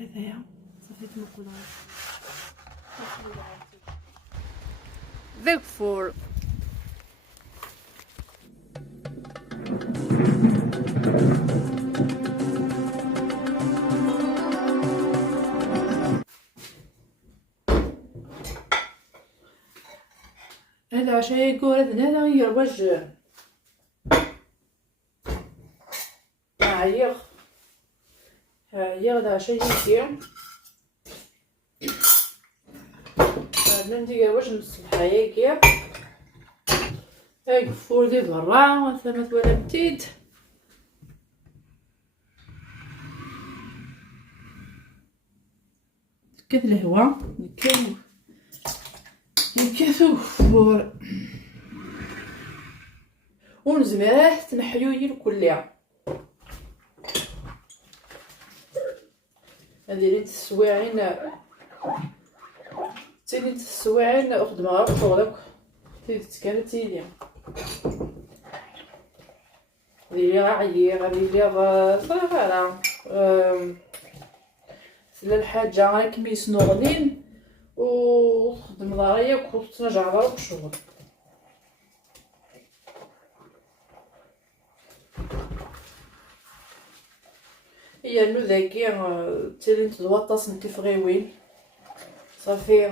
هذايا صافي تنقلها ذاك فور. هذا عشان يقول هذا غير وجه عيق هذا عشان يدير ندير واش نصلحها هيك هاك فور دي برا مثلا ولا بديت كث الهواء يكثو فور ونزمره تنحيو كلها. هذه السواعين تيلي السواعين خدمها في شغلك تيتكال تيلي ديري عيير ديري صافي سلا الحاجه راك ميسنو غنين وخدم ضرايك وترجع لها الشغل. هي انو ذاكي تيلي تدوطاس نتي فغيوين صافي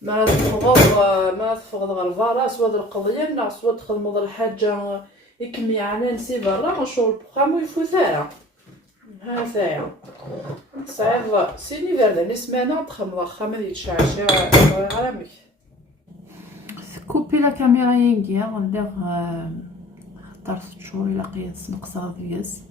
ما تفقد غير الفرا سوا القضيه لا سوا تخدم الحاجه يكمي على نسي برا شغل بروغرام يفوتها هذايا صعيب سيني فرداني سمانه تخمض خا ما يتشعشع غرامك كوبي لا كاميرا ينقيا غندير خطر 6 شهور الا قياس نقصر دياس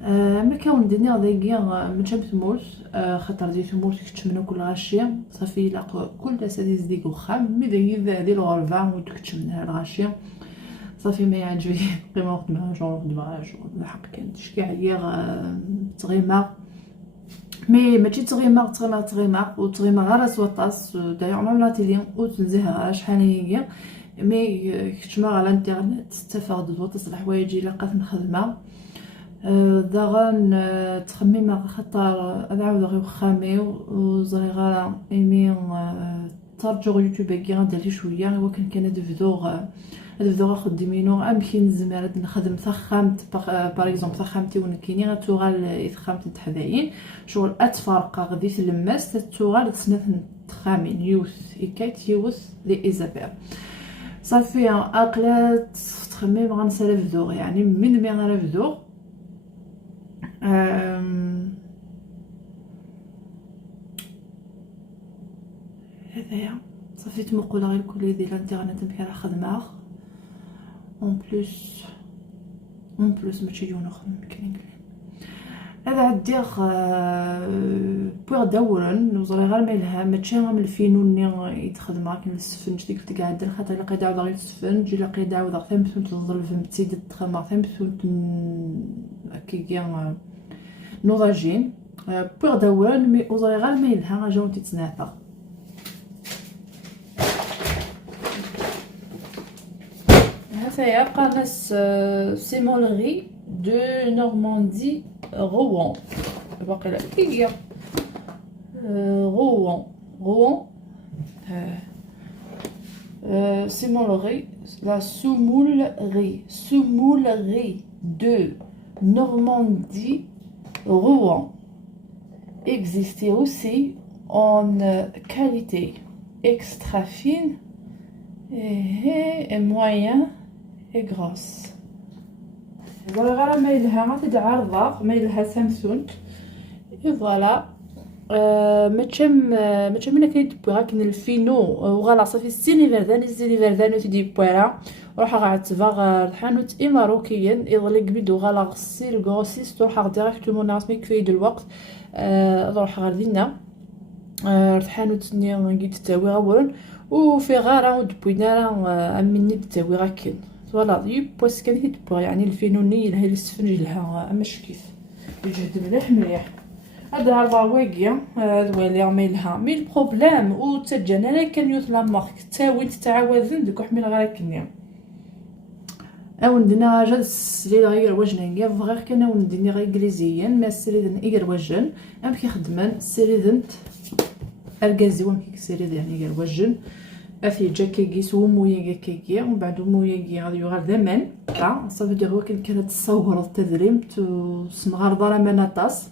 ما كان دنيا ضيقيا من شاب تموت خاطر دي تموت كتشمنو كل غاشيه صافي لا كل اساتذه ديك وخام مي دي الغرفه وتكتشمنها الغاشيه صافي ما يعجبني قيمه وقت ما جون خدمه الحق كانت شكي عيا تغيما مي ماشي تغيما غير سواطاس دايوغ ما بلاتيليون وتنزيها شحال هي مي كتشما على الانترنت تستفاد دوطاس الحوايج الا لقات نخدمها داغن تخميم خاطر نعاود غير خامي وزريغه ايمي ترجع يوتيوب كي غندير شويه هو كان هاد الفيديو خدمينو امكن نزمر نخدم ثخامت باغ اكزومبل ثخامتي ونكيني غتوغال اثخامت تحداين شغل اتفرق غادي تلمس توغال تسنات تخامين يوث يكايت يوث لي ايزابيل صافي اقلات تخميم غنسالف فيديو يعني من مي غير فيديو هذايا صافي تمقول غير كل ديال الانترنت مكان خدمه اون بلوس ماشي ديال نخدم كاين هذا عندي بوغ دورن وزري غير مالها ماشي غير من الفينون يتخدم كاين السفنج ديك تقعد خاطر الا قيد عاود غير السفنج الا قيد عاود غير ثمثون تنظل فهمتي تخمر ثمثون كي نوضاجين بوغ دورن مي وزري غير مالها جاو تتنافى هذايا قناص سيمولري دو نورماندي روان باقي كيكيا روان سيمولري لا سومولري دو نورماندي روان existait aussi en qualité extra fine et moyen et grosse. فوالا غير مايلها ما تتعرض مايلها سامسونج فوالا ماشي من كيدبوها كاين الفينو وغالا صافي السيني فردان تدي بويرا روح غا تبغى الحانوت ماروكيين يضلق بيدو غالا غسيل غروسيس تروح ديريكتومون ناس مي كفايد الوقت روح غير دينا الحانوت ني نجي تتاوي غورن وفي غارة ودبوينا امني تتاوي غاكن فوالا يبوس كان يدبو يعني الفينوني لها السفنج لها ماشي كيف يجهد مليح هذا الرواقيه دوالي ميلها مي البروبليم و تجانا كان يوث لا مارك تا وين تتعاوزن دوك حمل غير كنيا او ندنا جا السليل غير وجنين فغير كان او ندني غير انجليزيا ما السريدن ايغر وجن ام كيخدمان السريدنت الغازي وام كيكسريد يعني غير وجن افي جاكيكي سو مويا كيكي ومن بعد مويا غادي يغير زمان صافي دير هو كانت تصور التدريم سنغار دار مناطاس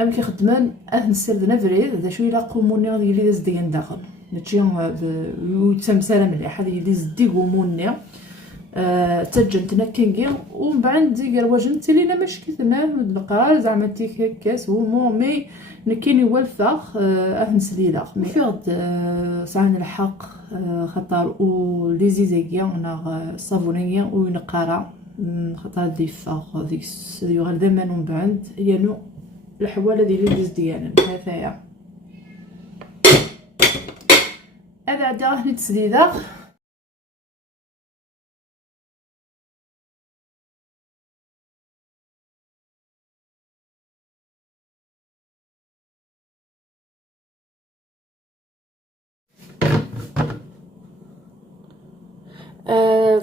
ام كيخدمان نسردنا فريد دا شويه لاقو موني غادي يلي داز ديال داخل ماشي تمثال مليح هذه اللي زدي غوموني تجنتنا كينغي ومن بعد ديال واجن تيلينا ماشي كيتنا البقره زعما تيكاس هو مي نكيني والفاخ نسليلا مي فيغد ساعه الحق خاطر و لي زيزيكيا انا صابونيه ونقرا خاطر دي فاغ ديك يغال دمان ومن بعد يانو الحواله ديال لي ديالنا هذايا هذا عندي راه تسديده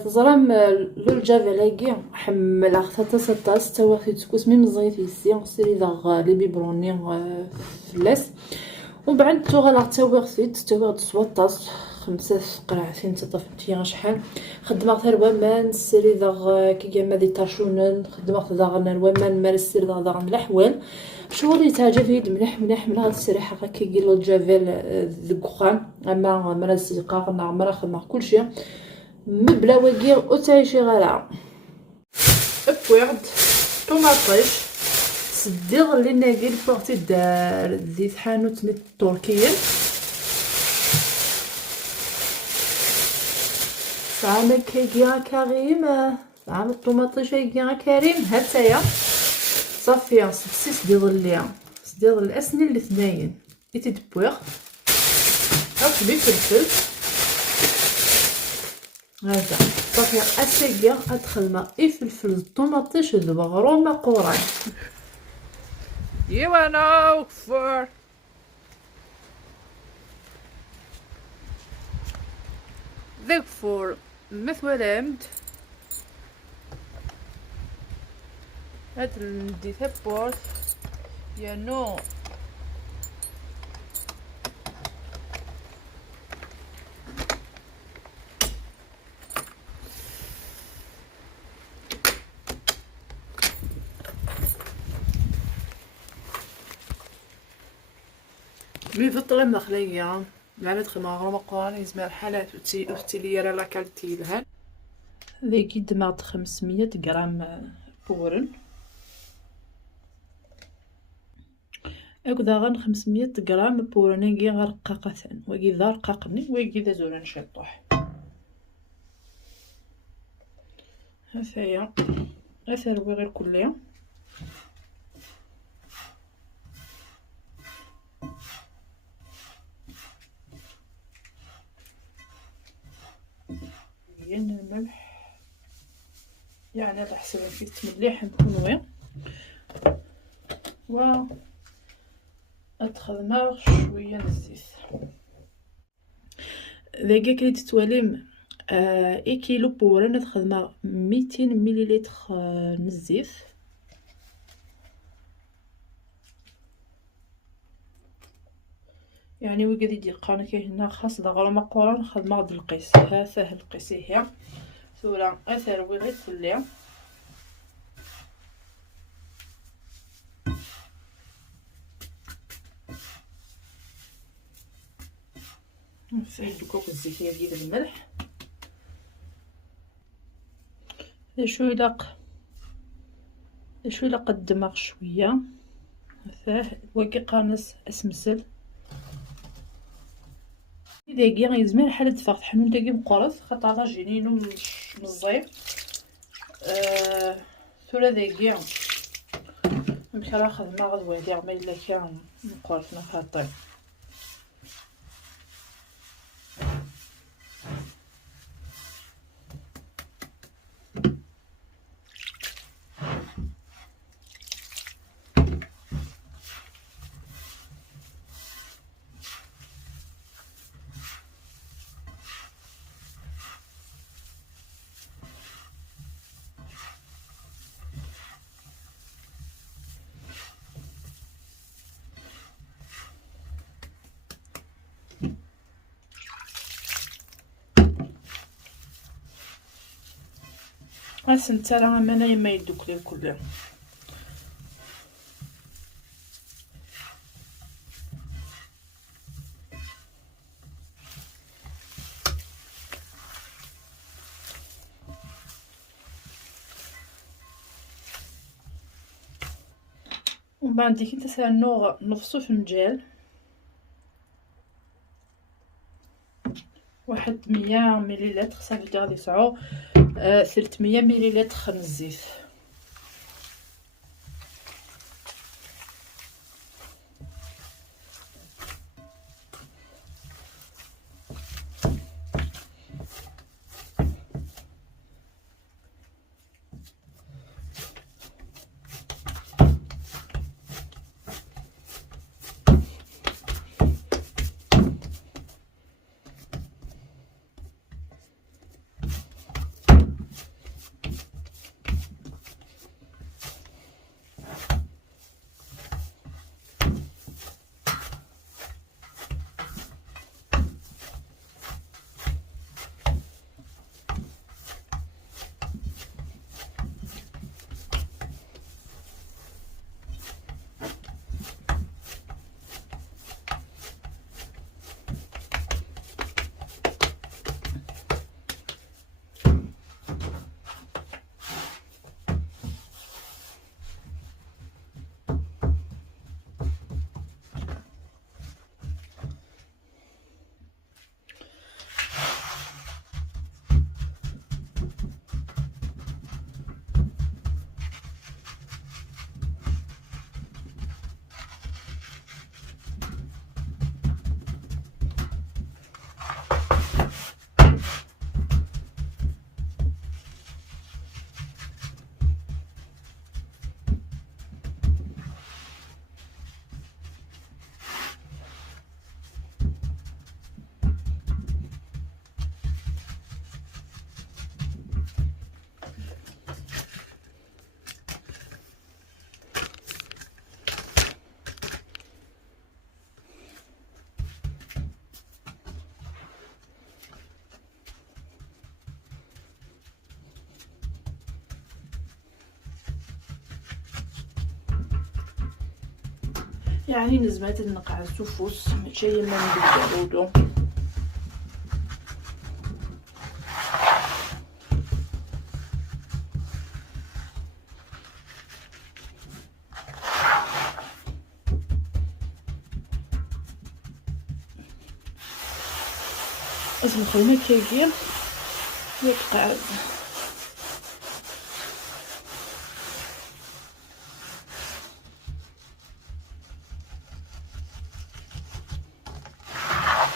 تزرم لول جافلاكي حمل خطا 16 واخد تكوس ميم زيت يسي سيري داغ لي بيبروني فلاس ومن بعد توغلا تاوغسيت 17 5 قراعتين تطفنتي شحال خدمت الومان سيري داغ كي جا دي تاشونن خدمت داغ الومان مال السير داغ الاحوال شغل تعجب يد مليح من هاد السريحه كي كيلو الجافيل دكخان اما مرا السيقا مرا خدمه كلشي مبلا وكير وتعيشي غيرها ابويرد طوماطيش سديغ اللي ناقي البورتي دار دي حانوت التركيين زعما كيكيا كريم زعما الطوماطيش كيكيا كريم هاتايا صافي سديغ اللي سديغ الاسنين الاثنين يتدبويغ اكبي فلفل هذا صافي اسيكيا ادخل ما فلفل الطوماطيش البغرومه قوران يوانا كفر ذاك فور مثولمد هاد ندي ثبورت يا نو مي فطرة مخلية يعني تخمار مقارنة يزمر حالات وتي لي راه لاكالتي لها ذيكي دماغ 500 غرام بورن هكذا غن 500 غرام بورنيكي غرقاقة وكي ذا رقاقني وكي ذا زوران شطوح هاثايا غتروي غير كليا الملح يعني راح نسوي فيه مليح نكون و ادخل ماء شويه الزيت ذاك كي تتواليم اي كيلو بورا ندخل ماء 200 مليلتر الزيت يعني وقد يدي قانا كي هنا خاص دغرا ما قران خد ما القيس ها سهل قيسي هي سورا اثر وغير كلها نسيد الكوك الزيتيه ديال الملح شويه لاق الدماغ شويه هذا وكي قانص اسمسل داكي غيزمر حال تفاق حنون داكي مقرص خاطر جينينو من الزير ثورا داكي مشى راه خدمه غدوالي ما الا كان مقرص نخاطي اسنت راه مانا ما يدوك لي كلهم. ومن بعد ديك انت النوغ نفصو في المجال، واحد 100 مليلتر صافي غادي يسعو 300 مليلتر من الزيت. يعني نزمات النقع السفوس ماشي ما نديرو. لازم نخلينا كيفية يتقعد.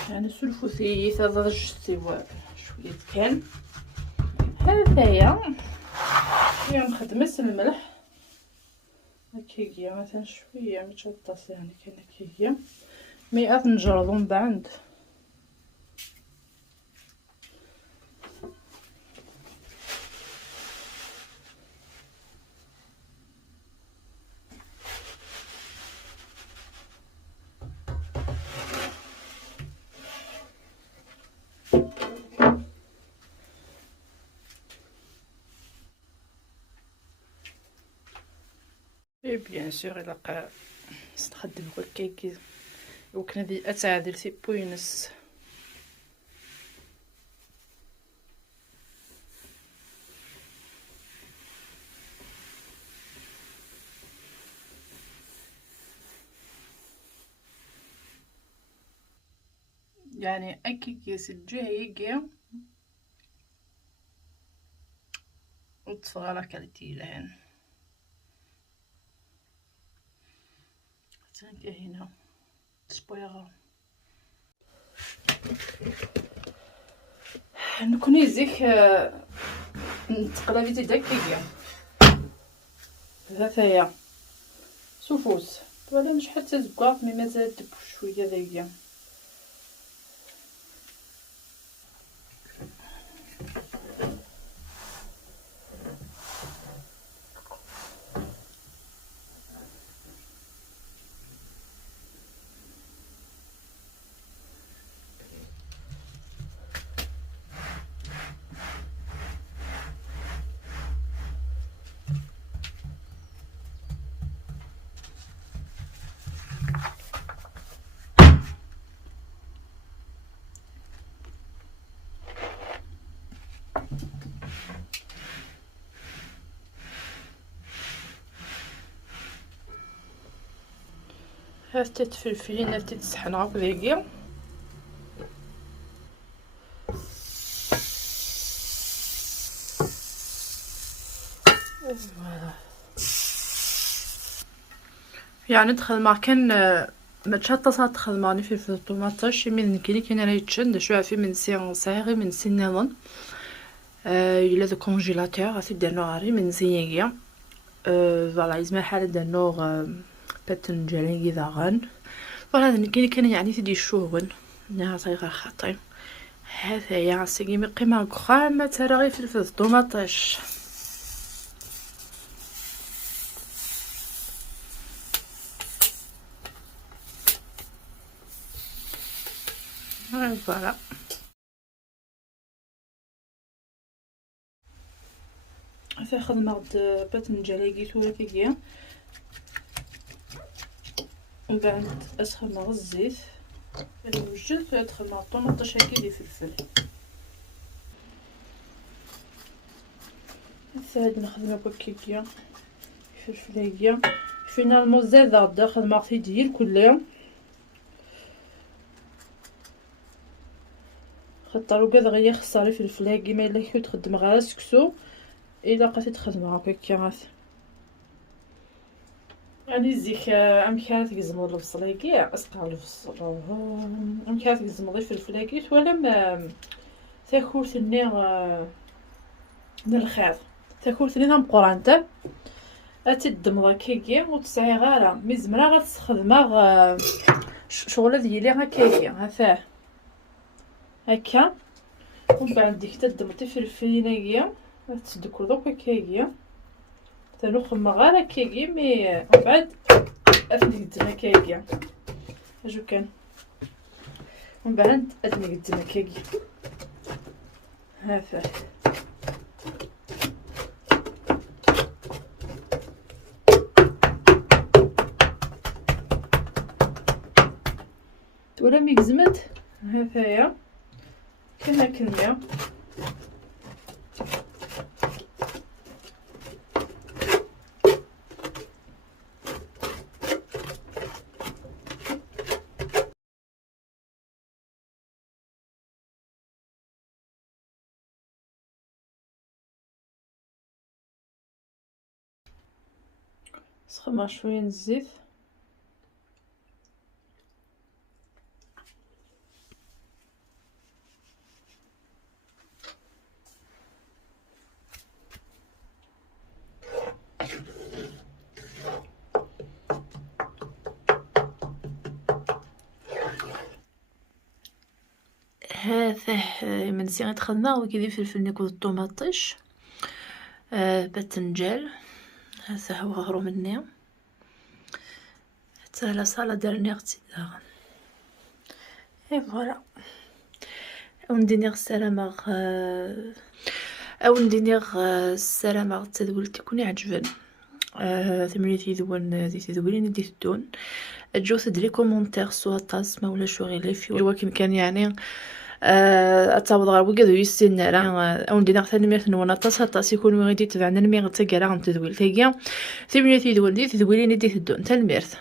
يعني السلفوثية هذا السوى شوية كان هذايا هي نخدمس الملح هكاكيا مثلا شوية متشطس يعني كاين هكاكيا مئات نجربو من بعد. اي بيان سور الا نستخدم هكاكي وكنا دي اتعادل سي بوينس. يعني اكيكي سجايقيا وتصغر كالتي لهن تنكا هنا سبويغا نكون يزيك نتقلبي داكيا هذايا سوفوس ولا مش حتى زكاط مي مازال دب شويه داكيا. هاد تتفلفلين هاد تتسحن هاك داكيا. يعني تخدم كان ما تشطص تخدماني في الطوماطاش من كيني كاين راه يتشد شويه في من سي صاغي من سي نظن الى دو كونجيلاتور غادي دير نوغاري من زينيا فوالا يزما حال دير نوغ باتنجالي داغن فوالا كاين يعني تدي شوغن نها صايغه خاطي هذا يا سيغي مي قيمه كخام ترى في الطوماطاش. فوالا تاخذ مرد باذنجان كيتو كيكيا ومن بعد اسخن مع الزيت الوجد تدخل مع الطوماطاش هكا ديال الفلفل. زاد نخدم هكا كيكيا فلفل هكا فينالمون زاد داخل ماغتي ديال كلها خاطر وكا دغيا خصاري فلفل هكا ما الا كي تخدم غير السكسو الا بقيتي تخدم هكا كيغاث يعني زيك امكانات تقزمو البصل هكا اسقع البصل امكانات تقزمو الفلفل هكا ولا ما تاكل ثني من الخيط تاكل ثني مقرانته تدمض هكاكيا وتسعي غير مي زمرا غتستخدمها شغله ديالي هكاكيا هفاه هكا ومن بعد ديك تدمطي فلفلين هكايا تدكر دوك هكاكيا تنخم غير هكاكيا مي من بعد افنقدم هكاكيا اجو كان ومن بعد افنقدم هكاكيا هافاه ولا مي قزمت هذايا كما كنا سخمه شويه الزيت هذا من سيغي تخدمه هو كيدير فلفل نيكو الطوماطيش باذنجان هذا هو غرو مني حتى لا صاله دارني اختي داغن اي فوالا او ندير السلامه او ندير السلامه تدول تكون يعجبن ثمني تيدون دي تدولين دي تدون تجو تدري كومونتير سوا طاس ما ولا شو غير في هو كيمكن يعني اتعوض غير وكادو يسين راه او ندير ثاني ميرت نوانا طاس يكون غادي تبعنا الميغ تاكا راه تدويل تاكا ثمني تيدون دي تدولين دي تدون تالميرت.